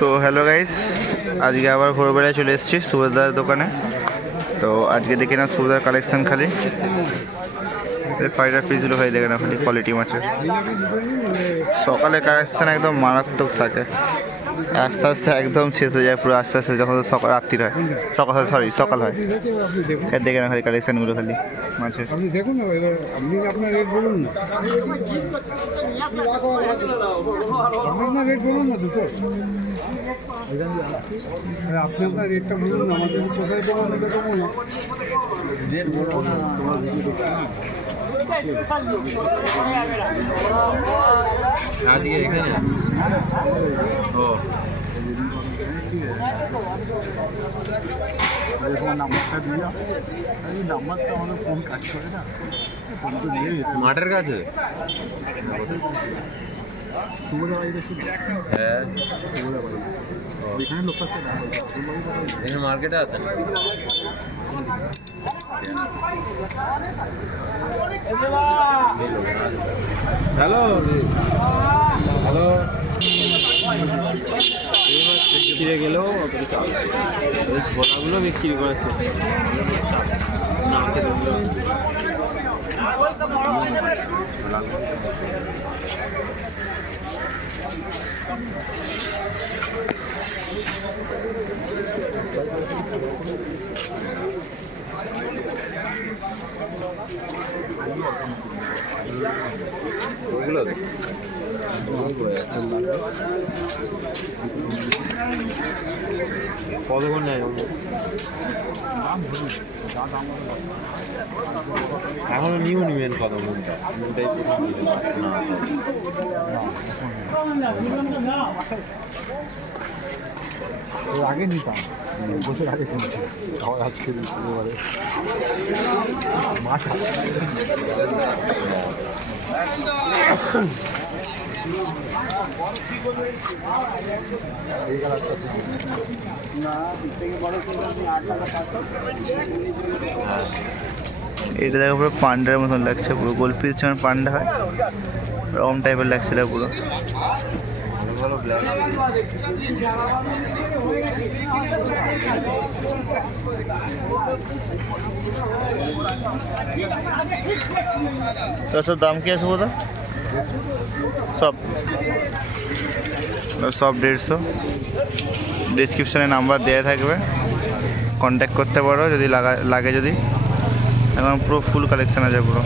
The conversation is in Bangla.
তো হ্যালো গাইস, আজকে আবার ভোরবেলায় চলে এসেছি সুভদার দোকানে। তো আজকে দেখে না সুভদার কালেকশান খালি ফাইটার পিসগুলো হয়ে দেখে না খালি কোয়ালিটি মাছের। সকালে কালেকশান একদম মারাত্মক থাকে, আস্তে আস্তে একদম শেষ হয়ে যায় পুরো। আস্তে আস্তে যখন সকাল রাত্রির হয়, সকাল হয়, দেখে না খালি কালেকশানগুলো খালি মাছের। দেখুন না, আপনি আপনার রেট বলুন না, আপনার রেট বলুন না দুটো। আপনি আপনার রেটটা বলুন না, আমাদের কোথায় দেবো আমি দেবো না, রেট বলবো না। আজকে এখানে ও নাম্বারটা দিলাম, নাম্বারটা আমাদের ফোন কাজ করে না, মাঠের কাছে। হ্যাঁ, এখানে মার্কেটে আছেন। হ্যালো হ্যালো, বিক্রি গেলেও ওই ছোলাগুলো বিক্রি করার চেষ্টা ওগুলো কতক্ষণ নেয়? এখনো নিউ নিবেন কতক্ষণটা? আগে নিতাম, বছর আগে কিনছি, আবার আজকে এবারে মাছ এটা দেখো পুরো পান্ডার মতন লাগছে, পুরো গোলপিস যেমন পান্ডা হয় ওরকম টাইপের লাগছে এটা পুরো। তো সব দাম কি আছে বোধ? সব সব 150। ডিসক্রিপশানে নাম্বার দেওয়া থাকবে, কন্ট্যাক্ট করতে পারো যদি লাগে। যদি এখন পুরো ফুল কালেকশান আছে পুরো।